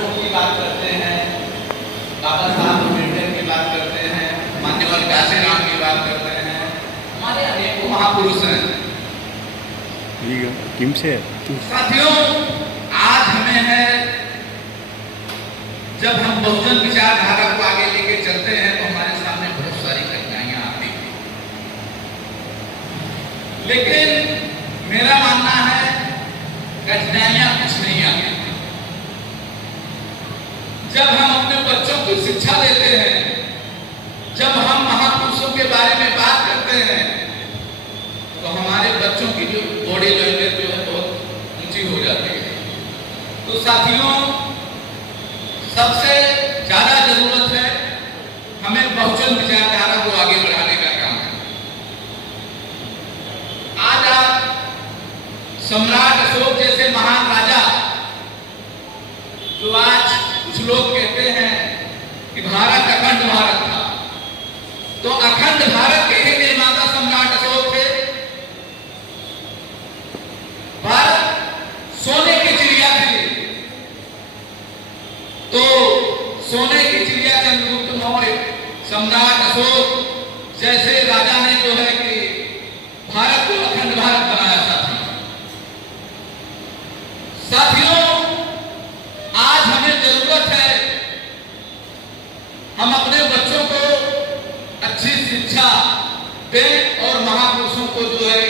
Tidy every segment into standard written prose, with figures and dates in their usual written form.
अशोक की बात करते हैं, बाबा साहब अम्बेडकर की बात करते हैं, मान्यवर काशीराम की बात करते हैं, हमारे अनेकों महापुरुष हैं। साथियों, आज हमें है, जब हम बहुजन विचारधारा को आगे लेके चलते हैं तो हमारे सामने बहुत सारी कठिनाइयां आती हैं, लेकिन मेरा मानना है कठिनाइयां कुछ नहीं आती। जब हम अपने बच्चों को शिक्षा देते हैं, जब हम महापुरुषों के बारे में बात करते हैं, तो हमारे बच्चों की जो बॉडी लैंग्वेज जो है बहुत ऊंची हो जाती है। तो साथियों, सबसे ज्यादा जरूरत है हमें बहुजन विचारधारा को आगे बढ़ाने का काम है। आज आप सम्राट अशोक जैसे महान राजा, जो आज कुछ लोग कहते हैं कि भारत अखंड भारत था, तो अखंड भारत के ही निर्माता सम्राट अशोक थे। भारत सोने की चिड़िया थी, तो सोने की चिड़िया चंद्रगुप्त मौर्य, सम्राट अशोक जैसे राजा ने जो है कि भारत को अखंड भारत बनाया था। साथियों, आज हमें जरूरत है हम अपने बच्चों को अच्छी शिक्षा दें और महापुरुषों को जो है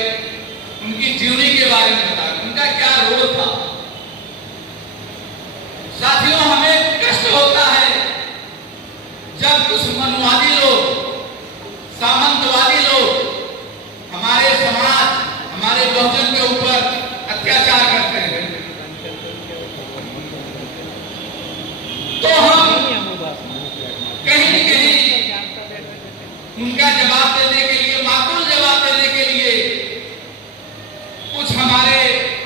उनकी जीवनी के बारे में बताएं, उनका क्या रोल था। साथियों, हमें कष्ट होता है जब कुछ मनवादी लोग, सामंतवादी लोग हमारे समाज, हमारे बहुजन के ऊपर अत्याचार करते हैं, तो हम कहीं न कहीं उनका जवाब देने के लिए, माकूल जवाब देने के लिए कुछ हमारे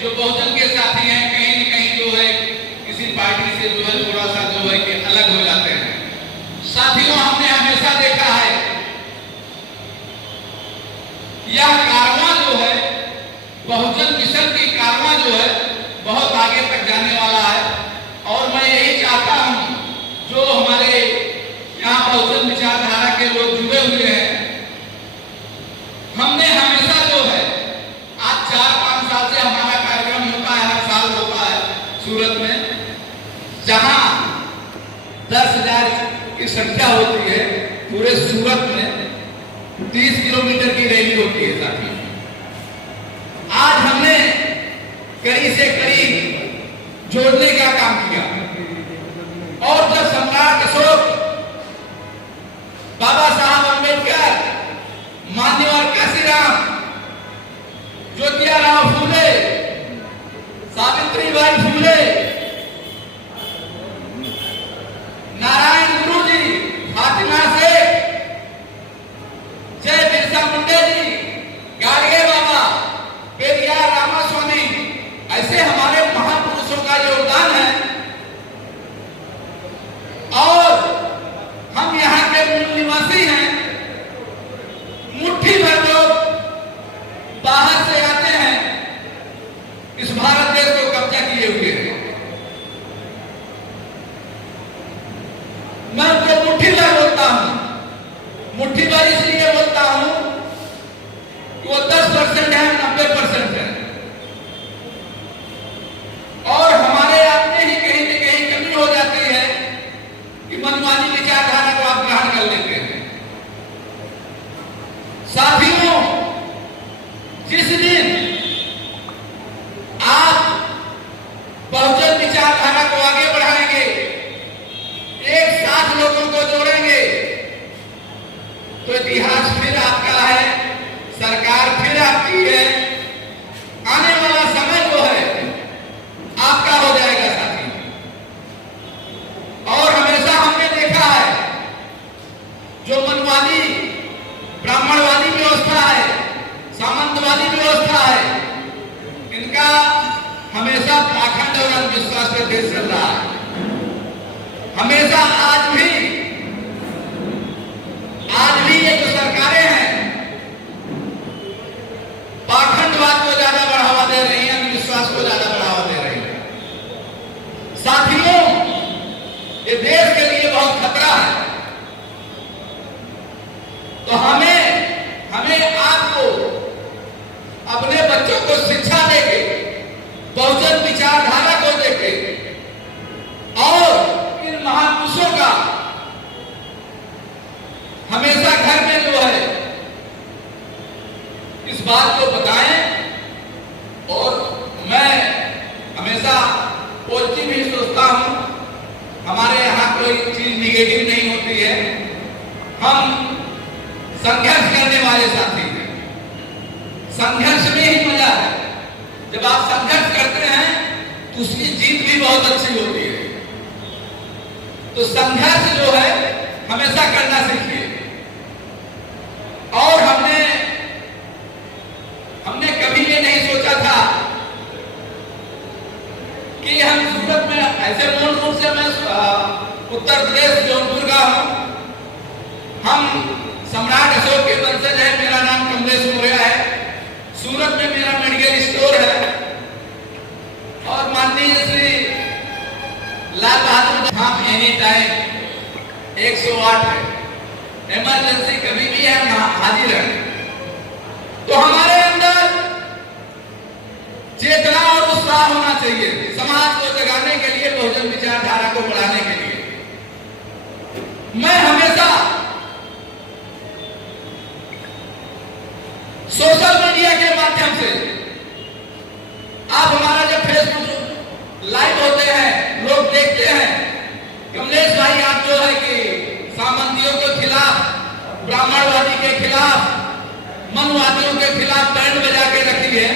जो बहुजन के साथी हैं कहीं न कहीं जो है किसी पार्टी से जो है थोड़ा सा जो है कि अलग हो जाते हैं। साथियों, हमने हमेशा देखा है यह कारवां जो है, बहुजन मिशन की कारवां जो है बहुत आगे तक जाने वाला है। और मैं यही चाहता हूं, जो हमारे यहाँ बहुजन विचारधारा के लोग जुड़े हुए हैं, हमने हमेशा जो है, आज 4-5 साल से हमारा कार्यक्रम होता है, हर साल होता है सूरत में, जहां 10,000 की संख्या होती है पूरे सूरत में, 30 किलोमीटर की रैली होती है। साथियों, आज हमने कड़ी से कड़ी जोड़ने का काम किया। और जब सम्राट अशोक, बाबा साहब अम्बेडकर, मान्यवर काशीराम, ज्योतिराव फूले, सावित्रीबाई फूले, नारायण गुरुजी, फातिमा शेख, जय बिरसा मुंडा जी, गाडगे बाबा, पेरियार रामास्वामी, ऐसे हमारे महापुरुषों का योगदान है। और हम यहाँ के मूल निवासी हैं। मुट्ठी भर लोग बाहर से आते हैं, इस भारत देश को कब्जा किए हुए हैं। मैं उनको मुट्ठी भर बोलता हूं, मुट्ठी भर इसलिए बोलता हूं कि वो 10% है, 90% है। और हमारे आप में ही कहीं न कहीं कमी हो जाती है कि मनमानी विचारधारा को आप ग्रहण कर लेते हैं। साथियों, जिस दिन आप बहुजन विचारधारा को आगे बढ़ाएंगे, एक साथ लोगों को जोड़ेंगे, तो इतिहास फिर आपका है, सरकार फिर आपकी है, आने वाला समय जो है आपका हो जाएगा। साथी, और हमेशा हमने देखा है जो मनवादी, ब्राह्मणवादी व्यवस्था है, सामंतवादी व्यवस्था है, इनका हमेशा पाखंड और अंधविश्वास पे देश चल रहा है। हमेशा आज भी ये जो सरकारें हैं पाखंडवाद को ज्यादा बढ़ावा दे रही हैं, अंधविश्वास को ज्यादा बढ़ावा दे रही हैं। साथियों, ये देश के लिए बहुत खतरा है। तो हमें आपको अपने बच्चों को शिक्षा देके, बहुजन विचारधारा को देके और इन महापुरुषों का हमेशा घर में जो है इस बात को बताएं। और मैं हमेशा पॉजिटिव ही सोचता हूं, हमारे यहाँ कोई चीज निगेटिव नहीं होती है। हम संघर्ष करने वाले साथी हैं, संघर्ष में ही मजा है। जब आप संघर्ष करते हैं तो उसकी जीत भी बहुत अच्छी होती है। तो संघर्ष जो है हमेशा करना सीखिए। और हमने कभी ये नहीं सोचा था कि हम सूरत में, ऐसे मूल रूप से मैं उत्तर प्रदेश जौनपुर का हूं। हम सम्राट अशोक के वंशज है। मेरा नाम कमलेश मौर्य है। सूरत में मेरा मेडिकल स्टोर है और माननीय श्री लाल बहादुर हम एनी टाइम 108 है, इमरजेंसी कभी भी है, हाजिर है। तो हमारे अंदर चेतना और उत्साह होना चाहिए समाज को जगाने के लिए, बहुजन विचारधारा को बढ़ाने के लिए। मैं हमेशा सोशल मीडिया के माध्यम से, आप हमारा जब फेसबुक लाइव होते हैं, लोग देखते हैं कमलेश भाई आप जो है कि सामंतियों के खिलाफ, ब्राह्मणवादी के खिलाफ, मनवादियों के खिलाफ बैंड बजा के रखी है।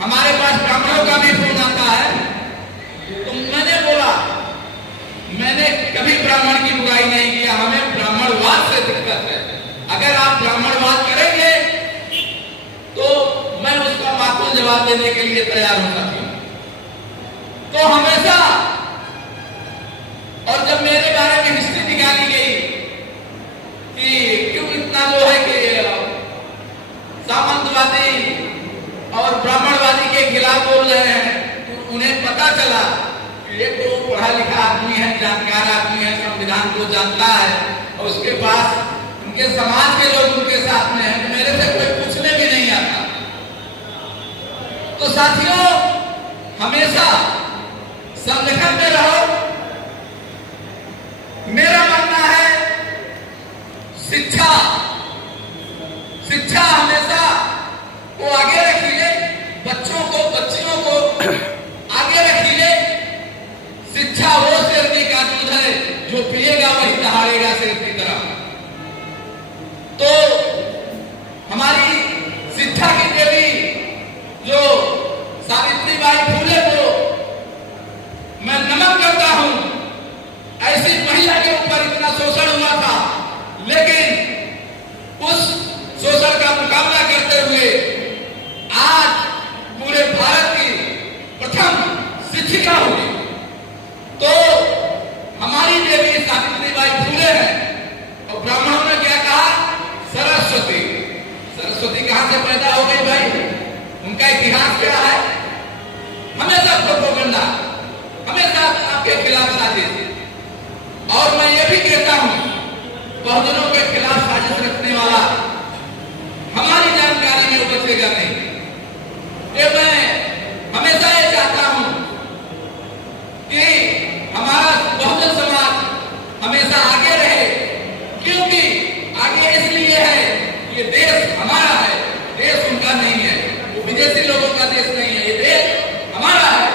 हमारे पास ब्राह्मणों का भी फोन आता है। तो मैंने बोला, मैंने कभी ब्राह्मण की बुराई नहीं किया, हमें ब्राह्मणवाद से दिक्कत है। अगर आप ब्राह्मणवाद करेंगे तो मैं उसका माकूल जवाब देने के लिए तैयार होता हूं। तो हमेशा, और जब मेरे बारे में हिस्ट्री निकाली गई कि क्यों इतना जो है कि सामंतवादी और ब्राह्मणवादी के खिलाफ बोल रहे हैं, तो उन्हें पता चला कि एक तो पढ़ा लिखा आदमी है, जानकार आदमी है, संविधान को जानता है और उसके पास उनके समाज के लोग उनके साथ में हैं। मेरे से कोई पूछने भी नहीं आता। तो साथियों, हमेशा संगठन में रहो। मेरा मानना है शिक्षा हमेशा को आगे रखिए, बच्चों को, बच्चियों को आगे रखिए। शिक्षा वो शेरनी का दूध है, जो पिएगा वही दहाड़ेगा शेर की तरह। तो हमारी शिक्षा की देवी जो सावित्रीबाई फुले को मैं नमन करता हूं। ऐसी महिला के ऊपर इतना शोषण हुआ था, लेकिन उस शोषण का मुकाबला करते हुए आज पूरे भारत की प्रथम शिक्षिका हुई। तो हमारी देवी सावित्रीबाई फुले है। और ब्राह्मणों ने क्या कहा? सरस्वती। सरस्वती कहां से पैदा हो गई भाई? उनका इतिहास क्या है? हमेशा प्रोपेगेंडा, हमेशा आपके खिलाफ साजिश। और मैं ये भी कहता हूं, बहुजनों के खिलाफ साजिश रखने वाला हमारी जानकारी में बचेगा नहीं। ये मैं हमेशा ये चाहता हूं कि हमारा बहुजन समाज हमेशा आगे रहे, क्योंकि आगे इसलिए है, ये देश हमारा है, देश उनका नहीं है, वो विदेशी लोगों का देश नहीं है, ये देश हमारा है।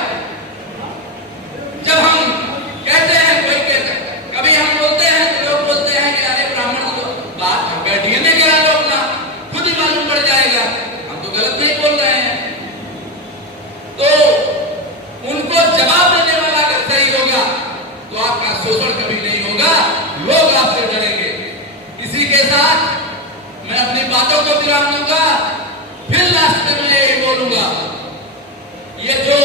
जब हम कहते हैं, कोई कहते हैं, कभी हम बोलते हैं तो लोग बोलते हैं कि अरे ब्राह्मण को बात बैठिए नहीं करा लो अपना, खुद ही मालूम पड़ जाएगा, हम तो गलत नहीं बोल रहे हैं। तो उनको जवाब देने वाला अगर सही होगा तो आपका शोषण कभी नहीं होगा, लोग आपसे डरेंगे। इसी के साथ मैं अपनी बातों को विराम दूंगा। फिर लास्ट में मैं यही बोलूंगा, ये जो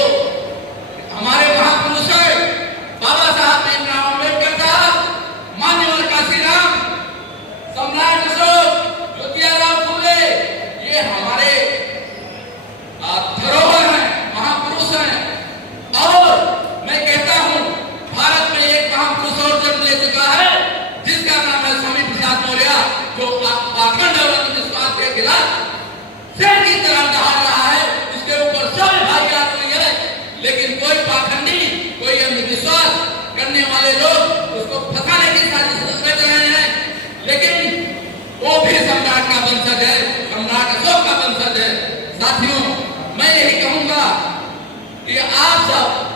हमारे महापुरुष है, बाबा साहब भीमराव अम्बेडकर साहब, मान्यवर काशीराम, सम्राट अशोक, ज्योतिराव फुले, ये हमारे धरोहर हैं, महापुरुष हैं। और मैं कहता हूं, भारत में एक महापुरुष साथ शेर की तरह दहाड़ रहा है, इसके ऊपर सब भाईचारा हुई है, लेकिन कोई पाखंडी, कोई अंधविश्वास करने वाले लोग उसको फंसाने की साजिश रच रहे हैं। लेकिन वो भी सम्राट का वंशज है, सम्राट अशोक का वंशज है। साथियों, मैं यही कहूंगा कि आप सब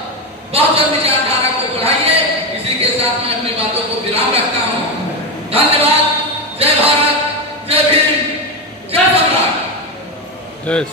बहुजन विचारधारा को बढ़ाइए। इसी के साथ मैं अपनी बातों को विराम रखता हूं। धन्यवाद। जय भारत, जय भीम, जय सम्राट। जय